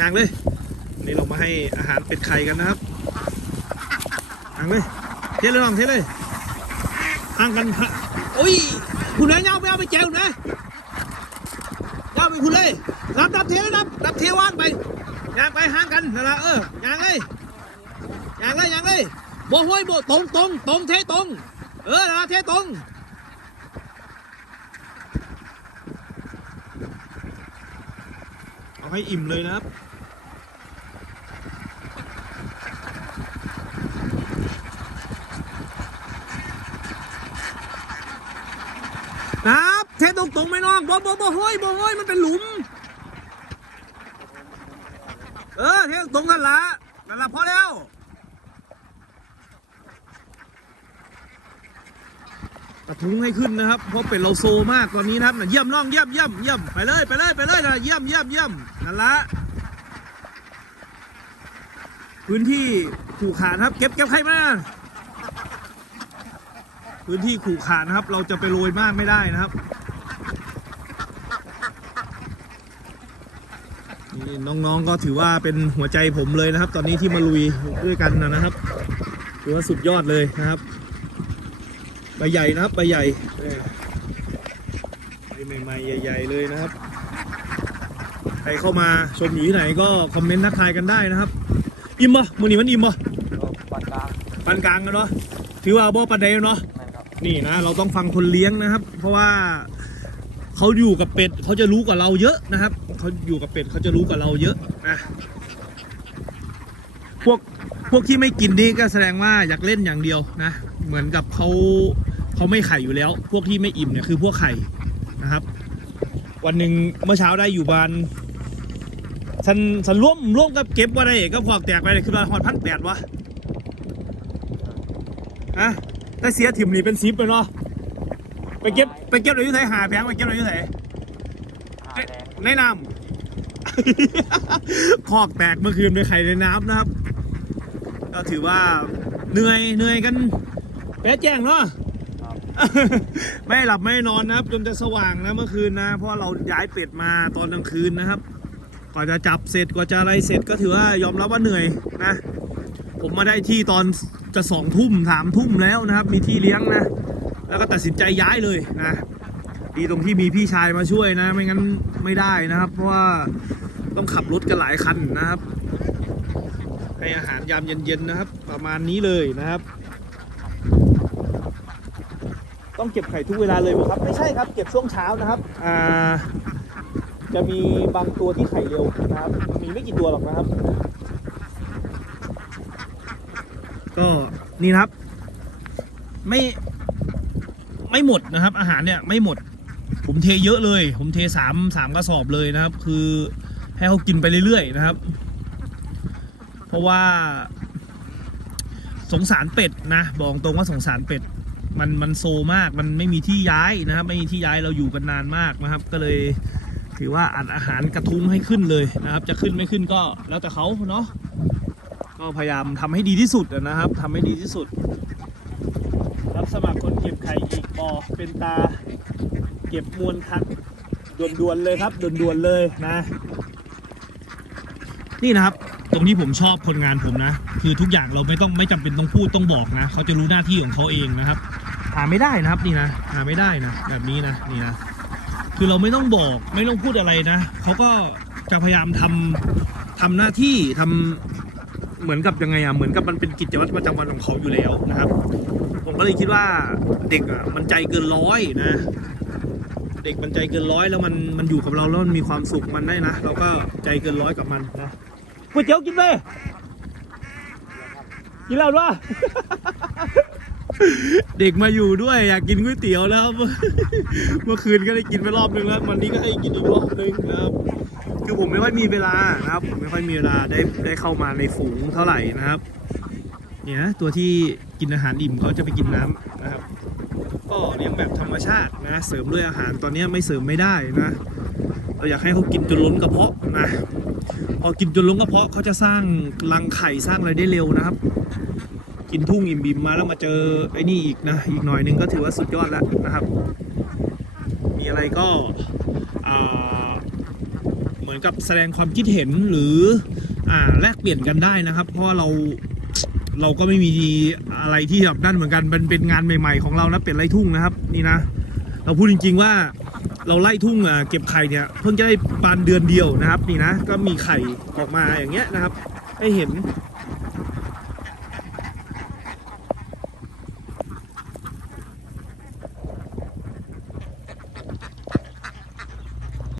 ยางเลยวันนี่เรามาให้อาหารเป็ดไข่กันนะครับยางเลยเทเลยน้องเทเลยห่างกันฮะโอ้ยคุณนายเอาไปเอาไปแจวนะเอาไปคุณเลยรับรับเทเลยรับรับเทว่างไปยางไปห่างกันนั่นละเออยางเลยยางเลยยางเลยโบห้อยโบตรงตรงตรงเทตรงเออนะเทตรงเอาให้อิ่มเลยนะครับ ครับเทตรงตรงไหมน้องบ่บ่บ่ห้อยบ่ห้อยมันเป็นหลุม เออเทตรงๆกันละนั่นละพอแล้วตะทุงให้ขึ้นนะครับ เพราะเป็ดเราโซมากตอนนี้นะครับน่ะเยี่ยมน้องเยี่ยมเยี่ยมเยี่ยมไปเลยไปเลยไปเลยนะเยี่ยมเยี่ยมเยี่ยมนั่นละพื้นที่ขู่ขาดครับ เก็บเก็บใครมา พื้นที่ขู่ขาดนะครับ เราจะไปโรยมากไม่ได้นะครับ นี่น้องๆก็ถือว่าเป็นหัวใจผมเลยนะครับ ตอนนี้ที่มาลุยด้วยกันนะครับถือว่าสุดยอดเลยนะครับใบใหญ่นะครับใบใหญ่เออใบใหม่ๆใหญ่ ๆ เลยนะครับใครเข้ามาชมอยู่ที่ไหนก็คอมเมนต์ทักทายกันได้นะครับ อิ่มปะมือนี้มันอิ่มปะปานกลางปานกลางกันเนาะถือว่าบ่ปันใดเนาะแม่ นี่นะเราต้องฟังคนเลี้ยงนะครับ เพราะว่าเขาอยู่กับเป็ดเขาจะรู้กับเราเยอะนะครับเขาอยู่กับเป็ดเขาจะรู้กับเราเยอะนะพวกพวกที่ไม่กินนี่ก็แสดงว่าอยากเล่นอย่างเดียวนะ เหมือนกับเขาเขาไม่ไข่อยู่แล้ว พวกที่ไม่อิ่มเนี่ยคือพวกไข่นะครับ วันหนึ่งเมื่อเช้าได้อยู่บ้านฉันฉันร่วมร่วมกับเก็บว่าได้ก็พวกแตกไปเลยคือว่าหอดพันแปดวะอะ แต่เสียถิ่มนี่เป็นซิปเลยเนาะไปเก็บไปเก็บอะไรอยู่ไหนหาแพงไปเก็บอะไรอยู่ไหนหาแดงในน้ำคอกแตกเมื่อคืนไปไข่ในน้ำนะครับ ก็ถือว่าเหนื่อยเหนื่อยกันแป๊ะแจ้งเนาะครับไม่หลับไม่นอนนะครับจนจะสว่างนะเมื่อคืนนะ เพราะเราย้ายเป็ดมาตอนกลางคืนนะครับกว่าจะจับเสร็จกว่าจะอะไรเสร็จก็ถือว่ายอมรับว่าเหนื่อยนะ ผมมาได้ที่ตอน จะสองทุ่มสามทุ่มแล้วนะครับ มีที่เลี้ยงนะ แล้วก็ตัดสินใจย้ายเลยนะ ดีตรงที่มีพี่ชายมาช่วยนะ ไม่งั้นไม่ได้นะครับ เพราะว่าต้องขับรถกันหลายคันนะครับ ให้อาหารยามเย็นๆนะครับ ประมาณนี้เลยนะครับ ต้องเก็บไข่ทุกเวลาเลยครับ ไม่ใช่ครับ เก็บช่วงเช้านะครับอ่าจะมีบางตัวที่ไข่เร็วนะครับ มีไม่กี่ตัวหรอกนะครับ ก็นี่ครับ ไม่ไม่หมดนะครับ อาหารเนี่ยไม่หมด ผมเทเยอะเลย ผมเทสามสามกระสอบเลยนะครับ คือให้เขากินไปเรื่อยๆนะครับ เพราะว่า สงสารเป็ดนะบอกตรงว่าสงสารเป็ดมันมันโซมากมันไม่มีที่ย้ายนะครับ ไม่มีที่ย้ายเราอยู่กันนานมากนะครับ ก็เลยถือว่าอัดอาหารกระทุ้งให้ขึ้นเลยนะครับ จะขึ้นไม่ขึ้นก็แล้วแต่เขาเนาะ ก็พยายามทำให้ดีที่สุดนะครับทำให้ดีที่สุด รับสมัครคนเก็บไข่อีกบอเป็นตา เก็บมวลคัดด่วนๆเลยครับด่วนๆเลยนะ นี่นะครับตรงที่ผมชอบคนงานผมนะ คือทุกอย่างเราไม่ต้องไม่จำเป็นต้องพูดต้องบอกนะเขาจะรู้หน้าที่ของเขาเองนะครับ หาไม่ได้นะครับนี่นะหาไม่ได้นะแบบนี้นะนี่นะคือเราไม่ต้องบอกไม่ต้องพูดอะไรนะเขาก็จะพยายามทำทำหน้าที่ทำ เหมือนกับยังไงอะเหมือนกับมันเป็นกิจวัตรประจำวันของเขาอยู่แล้วนะครับ ผมก็เลยคิดว่าเด็กอะมันใจเกินร้อยนะ เด็กมันใจเกินร้อยแล้วมันมันอยู่กับเราแล้วมันมีความสุขมันได้นะเราก็ใจเกินร้อยกับมันนะก๋วยเตี๋ยวกินเลยกินแล้วด้วยเด็กมาอยู่ด้วยอยากกินก๋วยเตี๋ยวแล้ว เมื่อคืนก็ได้กินไปรอบนึงแล้ววันนี้ก็ให้กินอีกรอบนึงครับ คือผมไม่ค่อยมีเวลานะครับ ผมไม่ค่อยมีเวลาได้ได้เข้ามาในฝูงเท่าไหร่นะครับ เนี่ยตัวที่กินอาหารอิ่มเขาจะไปกินน้ำนะครับ ก็เลี้ยงแบบธรรมชาตินะ เสริมด้วยอาหารตอนนี้ไม่เสริมไม่ได้นะ เราอยากให้เขากินจนล้นกระเพาะนะ พอกินจนล้นกระเพาะเขาจะสร้างรังไข่สร้างอะไรได้เร็วนะครับ กินทุ่งอิ่มบิมมาแล้วมาเจอไอ้นี่อีกนะ อีกหน่อยหนึงก็ถือว่าสุดยอดแล้วนะครับ มีอะไรก็ มือนกับแสดงความคิดเห็นหรืออ่าแลกเปลี่ยนกันได้นะครับ เพราะว่าเราเราก็ไม่มีอะไรที่แบบนั่นเหมือนกันมันเป็นงานใหม่ๆของเรานะเป็ดไร่ทุ่งนะครับนี่นะเราพูดจริง ๆว่าเราไล่ทุ่งเก็บไข่เนี่ยเพิ่งจะได้ปานเดือนเดียวนะครับ นี่นะก็มีไข่ออกมาอย่างเงี้ยนะครับ ให้เห็น